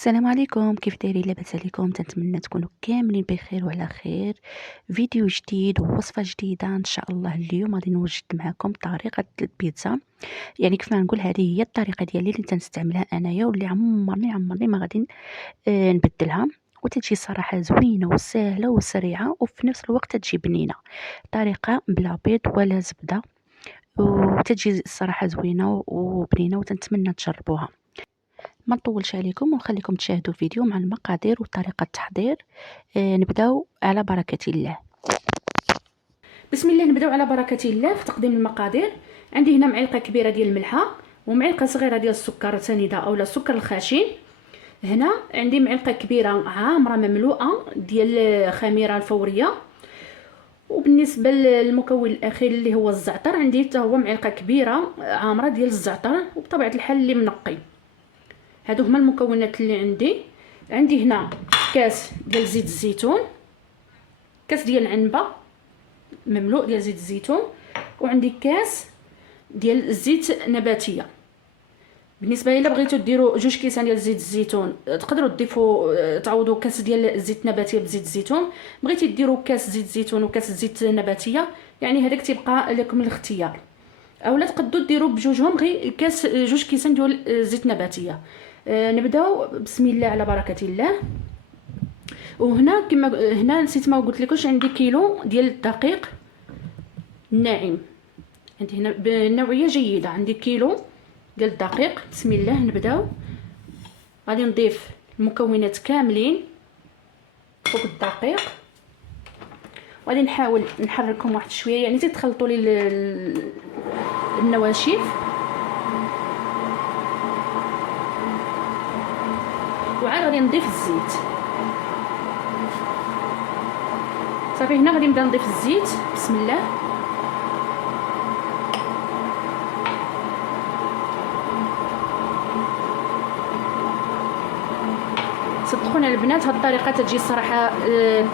السلام عليكم، كيف دايرين؟ لاباس عليكم؟ تنتمنى تكونوا كاملين بخير وعلى خير. فيديو جديد ووصفه جديده ان شاء الله. اليوم غادي نوجد معكم طريقه البيتزا. يعني كيف ما نقول، هذه هي الطريقه ديالي اللي تنستعملها انايا واللي عمرني ما غادي نبدلها، وتجي صراحه زوينه وسهله وسريعه وفي نفس الوقت تجي بنينه. طريقه بلا بيض ولا زبده، وتجي الصراحه زوينه وبنينه، وتنتمنى تجربوها. ما نطولش عليكم ونخليكم تشاهدوا الفيديو مع المقادير وطريقة التحضير. نبداو على بركة الله. بسم الله. نبداو على بركة الله في تقديم المقادير. عندي هنا معلقة كبيرة ديال الملحة ومعلقة صغيرة ديال السكر سنيدة اولا السكر الخشن. هنا عندي معلقة كبيرة عامرة مملوءة ديال خميرة الفورية. وبالنسبة للمكون الأخير اللي هو الزعتر، عندي حتى هو معلقة كبيرة عامرة ديال الزعتر، وبطبيعة الحال اللي منقي. هادو هما المكونات اللي عندي هنا كاس ديال زيت الزيتون، كاس ديال العنبه مملوء ديال زيت الزيتون، وعندي كاس ديال الزيت نباتيه. بالنسبه الا بغيتو ديروا 2 كيسان ديال زيت الزيتون، تقدروا تضيفوا تعوضوا كاس ديال الزيت نباتيه بزيت الزيتون. بغيتي ديروا كاس زيت زيتون وكاس زيت نباتيه، يعني هذاك تيبقى لكم الاختيار. اولا تقدروا ديروا بجوجهم غير كاس 2 كيسان ديال زيت نباتيه. نبداو بسم الله على بركه الله. وهنا كما هنا نسيت ما قلت لكمش، عندي كيلو ديال الدقيق الناعم. عندي هنا بنوعيه جيده، عندي كيلو ديال الدقيق. بسم الله نبداو. غادي نضيف المكونات كاملين فوق الدقيق، وغادي نحاول نحركهم واحد شويه، يعني تتخلطوا لي النواشف. وعاد غادي نضيف الزيت. صافي هنا غادي نبدا نضيف الزيت. بسم الله. صدقونا البنات، هاد الطريقه تجي الصراحه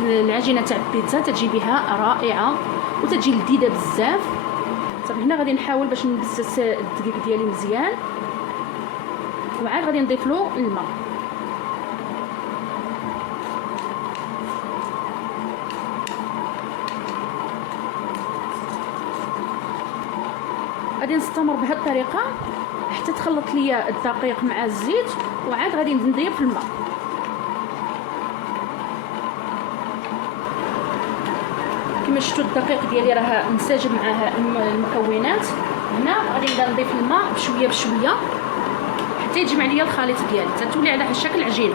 العجينه تاع البيتزا تجي بها رائعه وتجي لذيذه بزاف. صافي هنا غادي نحاول باش نبسس الدقيق ديالي مزيان، وعاد غادي نضيف له الماء. غادي نستمر بهذه الطريقه حتى تخلط ليا الدقيق مع الزيت، وعاد غادي نضيف الماء. كما شفتوا الدقيق ديالي راه انسجم معاه المكونات. هنا غادي نبدا نضيف الماء بشويه بشويه حتى يجمع ليا الخليط ديالي، تتولي على شكل عجينه.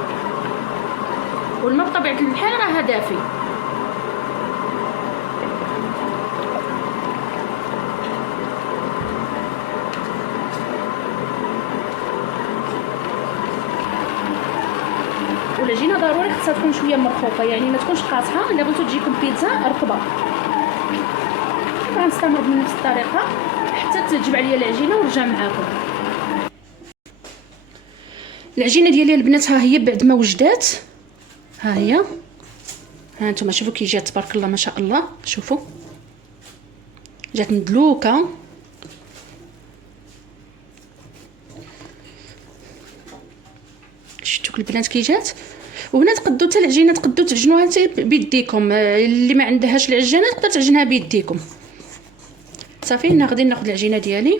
والماء بطبيعه الحال راه دافي. والعجينه ضروري خصها تكون شويه مرخوقه، يعني ما تكونش قاصحه الا بغيتو تجيكم بيتزا رطبه. غنستمر بنفس الطريقه حتى تجمع ليا العجينه ونرجع معاكم. العجينه ديالي البنات ها هي بعد ما وجدات، ها هي. ها انتم شوفوا كي جات تبارك الله ما شاء الله. شوفوا جات مدلوكه. شفتوا البنات كي جات. وهنا تقدروا حتى العجينه تقدروا تعجنوها بيديكم، اللي ما عندهاش العجانه تقدر تعجنها بيديكم. صافي هنا غادي ناخذ العجينه ديالي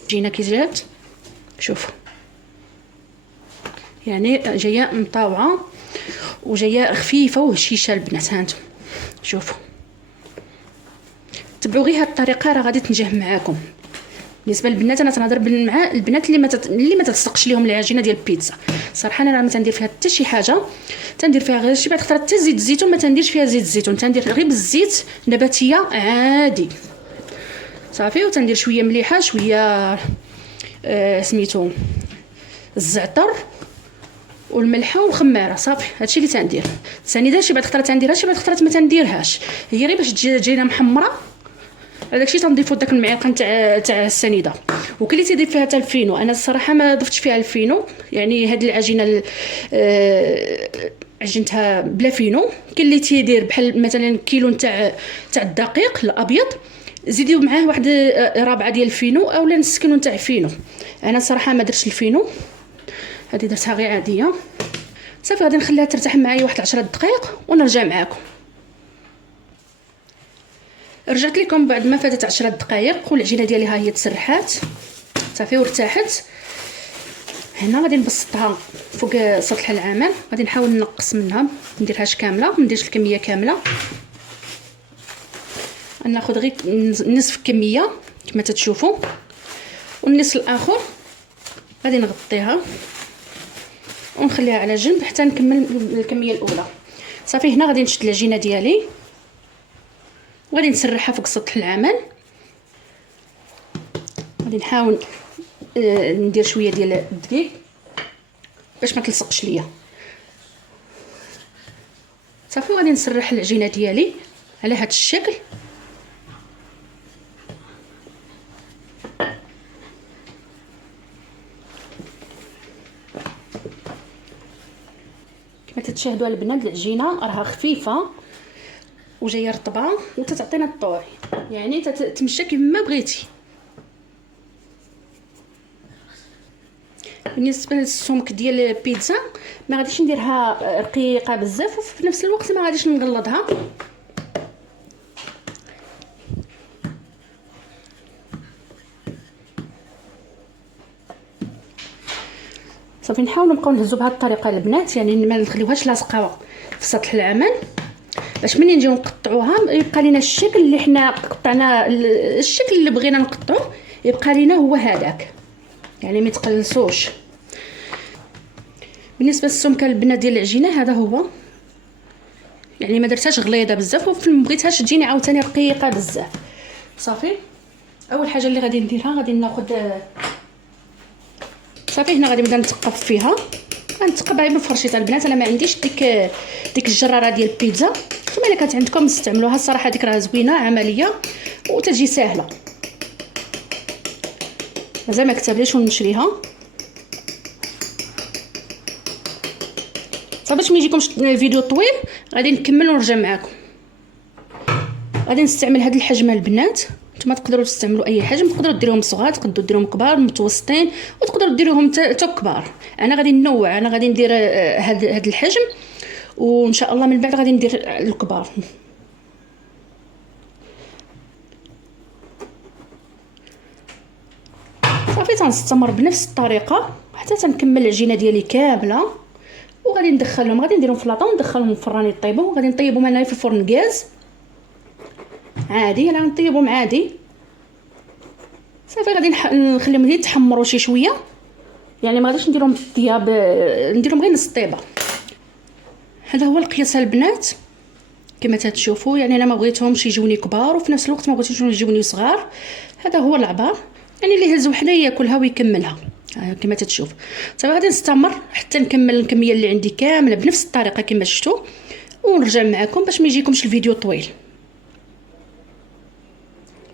العجينه كي جات. شوفوا يعني جايه مطاوعه وجايه خفيفه وهشيشه البنات. هانتم شوفوا، تبعوا غير هاد الطريقه راه غادي تنجح معاكم. بالنسبه للبنات انا تنهضر مع البنات اللي ما تتسقش لهم العجينه ديال البيتزا. صراحه انا راه ما تندير فيها حتى شي حاجه، تندير فيها غير شي بعد خطره حتى زيت الزيتون ما تنديرش فيها زيت الزيتون، تندير غير بالزيت نباتيه عادي. صافي وتندير شويه مليحه شويه سميتو الزعتر والملحه والخماره. صافي هادشي اللي تندير. السنيده شي بعد خطره تنديرها شي بعد خطره ما تنديرهاش، هي غير باش تجينا محمره. هذاك الشيء تنضيفوا داك المعلقه تاع السنيده. وكاين اللي تيضيف فيها حتى الفينو، انا الصراحه ما ضفتش فيها الفينو. يعني هاد العجينه عجنتها بلا فينو. كاين اللي تيدير بحال مثلا كيلو تاع الدقيق الابيض، زيديو معاه واحد رابعه ديال الفينو اولا نص كيلو تاع فينو. انا صراحه ما درتش الفينو، هذه درتها غير عاديه. صافي غادي نخليها ترتاح معايا واحد 10 دقائق ونرجع معاكم. رجعت لكم بعد ما فاتت 10 دقائق والعجينه ديالي ها هي تسرحات صافي وارتاحت. هنا غادي نبسطها فوق سطح العمل، غادي نحاول نقص منها، ما نديرهاش كامله، ما نديرش الكميه كامله، ناخذ غير نصف الكميه كما تتشوفوا، والنصف الاخر غادي نغطيها ونخليها على جنب حتى نكمل الكميه الاولى. صافي هنا غادي نشد العجينه ديالي وغادي نسرحها فوق سطح العمل. غادي نحاول ندير شويه ديال الدقيق باش ما تلصقش ليا. صافي غادي نسرح العجينه ديالي على هذا الشكل. كما تتشاهدوا البنات العجينه راها خفيفه وجايه رطبه وتتعطينا الطوع، يعني تمشى كيما بغيتي. بالنسبه للسمك ديال البيتزا ما غاديش نديرها رقيقه بزاف وفي نفس الوقت ما غاديش نغلظها. صافي نحاولوا نبقاو نهزوا بهذه الطريقه البنات، يعني ما نخليوهاش لاصقه في سطح العمل باش ملي نجيو نقطعوها يبقى لينا الشكل اللي حنا قطعنا، الشكل اللي بغينا نقطعو يبقى لينا هو هذاك، يعني ما يتقلصوش. بالنسبه للسمكه البنات ديال العجينه هذا هو، يعني ما درتهاش غليظه بزاف وما بغيتهاش تجيني عاوتاني رقيقه بزاف. صافي اول حاجه اللي غادي نديرها غادي ناخذ صافي هنا غادي نبدا نثقب فيها، غنثقبها بالفرشيطه البنات. انا ما عنديش ديك الجراره ديال البيتزا، نتوما الا كانت عندكم استعملوها، الصراحه ديك راه زوينه عمليه وتجي سهله. مازال ما كتبليش ونشريها. صافي باش ما يجيكمش الفيديو طويل غادي نكمل ونرجع معكم. غادي نستعمل هذا الحجم البنات، نتوما تقدروا تستعملوا اي حجم، تقدروا ديروهم صغار، تقدروا ديروهم كبار متوسطين، وتقدروا ديروهم حتى كبار. انا غادي ننوع، انا غادي ندير هذا الحجم وان شاء الله من بعد غادي ندير الكبار. صافي تنستمر بنفس الطريقه حتى تنكمل العجينه ديالي كامله، وغادي ندخلهم، غادي نديرهم في لاطون وندخلهم الفران يطيبوا. وغادي نطيبهم انا في الفرن غاز عادي، انا نطيبهم عادي. صافي غادي نخليهم يتحمروا شي شويه، يعني ما غاديش نديرهم بالطياب، نديرهم غير نص طيبه. هذا هو القياس البنات كما تشوفوا، يعني انا ما بغيتهمش يجوني كبار وفي نفس الوقت ما بغيتش يجوني صغار. هذا هو العبار، يعني اللي يهز وحده ياكلها ويكملها كما تشوف. صافي غادي نستمر حتى نكمل الكميه اللي عندي كامله بنفس الطريقه كما شفتوا، ونرجع معكم باش ما يجيكمش الفيديو طويل.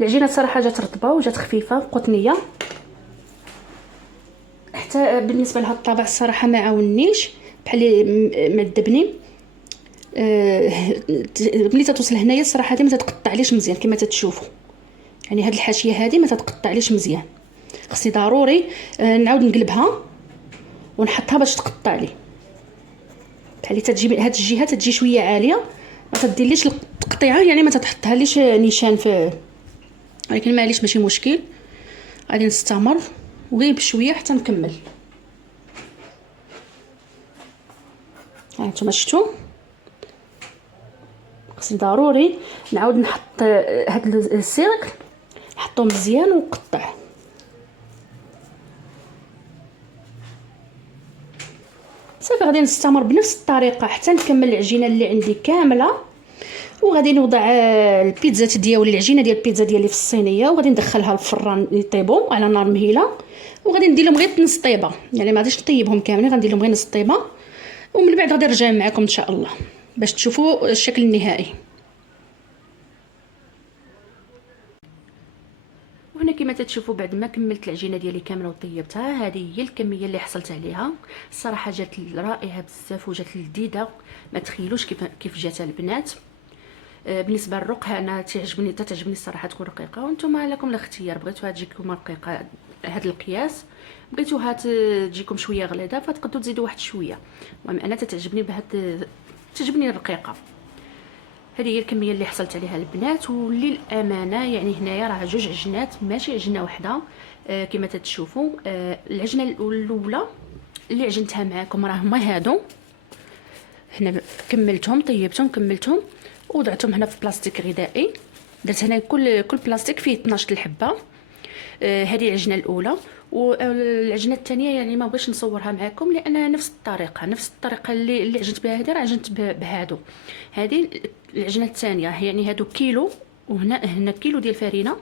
العجينه صراحه جات رطبه وجات خفيفه قطنيه، حتى بالنسبه لهاد الطبع الصراحه ما عاونيش بحال ما دبني. ملي توصل هنايا الصراحه هذه ما تتقطعليش مزيان كما تشوفوا، يعني هاد الحاشيه هذه ما تتقطعليش مزيان. خصني ضروري نعاود نقلبها ونحطها باش تقطع لي. بحال تجي هاد الجهه تجي شويه عاليه، ما تديرليش التقطيعه، يعني ما تحطها ليش نيشان في، ولكن معليش ماشي مشكل. غادي نستمر وغير بشويه حتى نكمل. هانتوما شفتوا، خصني ضروري نعاود نحط هاد السيرك، نحطو مزيان ونقطع. صافي غادي نستمر بنفس الطريقه حتى نكمل العجينه اللي عندي كامله، وغادي نوضع البيتزا ديالي، العجينه ديال البيتزا ديالي في الصينيه، وغادي ندخلها للفران يطيبوا على نار مهيله، وغادي ندير لهم غير نص طيبه، يعني ما غاديش نطيبهم كاملين، غندير لهم غير نص طيبه، ومن بعد غادي نرجع معكم ان شاء الله باش تشوفوا الشكل النهائي. وهنا كما تتشوفوا بعد ما كملت العجينه ديالي كامله وطيبتها، هذه هي الكميه اللي حصلت عليها. الصراحه جات رائعه بزاف وجات لذيذه، ما تخيلوش كيف جات البنات. بالنسبه للرقها انا تعجبني الصراحه تكون رقيقه، وانتم لكم الاختيار، بغيتوها تجيكم رقيقه هذا القياس، بغيتوها تجيكم شويه غليظه فتقدروا تزيدوا واحد شويه. المهم انا تعجبني تعجبني الرقيقه. هذه هي الكميه اللي حصلت عليها البنات. وللامانه يعني هنايا راه جوج عجينات ماشي عجينه واحده. كما تتشوفوا العجينه الاولى اللي عجنتها معكم راه هما هادو، هنا كملتهم طيبتهم كملتهم ووضعتهم هنا في بلاستيك غذائي. درت هنا كل بلاستيك فيه 12 الحبه. هذه العجينه الاولى. والعجينه الثانيه يعني ما بغيتش نصورها معكم لان نفس الطريقه اللي عجنت بها هذه راه عجنت بهادو. هذه العجينه الثانيه يعني هادو كيلو، وهنا كيلو ديال الفرينه،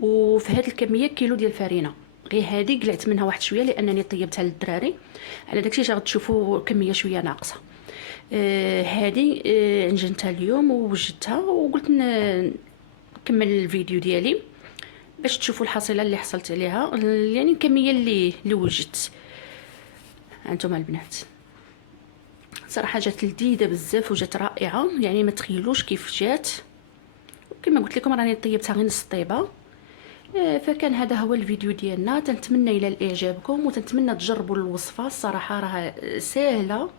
وفي هذه الكميه كيلو ديال الفرينه. غير هذه قلعت منها واحد شويه لانني طيبتها للدراري، على داكشي غتشوفوا كميه شويه ناقصه. هذه عجنتها اليوم ووجدتها وقلت نكمل الفيديو ديالي باش تشوفوا الحصيله اللي حصلت عليها، يعني الكميه اللي وجدت. هانتوما البنات صراحه جات لذيذه بزاف وجات رائعه، يعني ما تخيلوش كيف جات. وكما قلت لكم راني طيبتها غير نص طيبه. فكان هذا هو الفيديو ديالنا، تنتمنى الى الاعجابكم وتنتمنى تجربوا الوصفه. الصراحه راه سهله،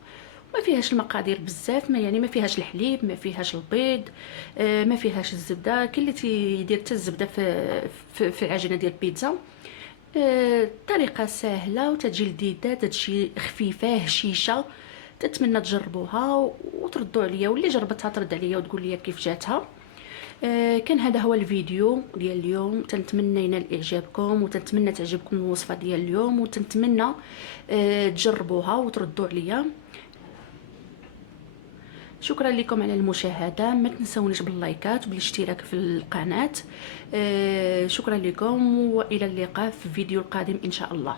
ما فيهاش المقادير بزاف، ما فيهاش الحليب، ما فيهاش البيض، ما فيهاش الزبده. كاين اللي تيدير حتى الزبده في العجينه ديال البيتزا. طريقه سهله وتجي لذيذه، تجي خفيفه هشيشه. تتمنى تجربوها وتردوا عليا، واللي جربتها ترد عليا وتقول لي كيف جاتها. كان هذا هو الفيديو ديال اليوم، تنتمنى ينال اعجابكم وتنتمنى تعجبكم الوصفه ديال اليوم، وتنتمنى تجربوها وتردوا عليا. شكرا لكم على المشاهده، ما تنسونيش باللايكات وبالاشتراك في القناه. شكرا لكم والى اللقاء في الفيديو القادم ان شاء الله.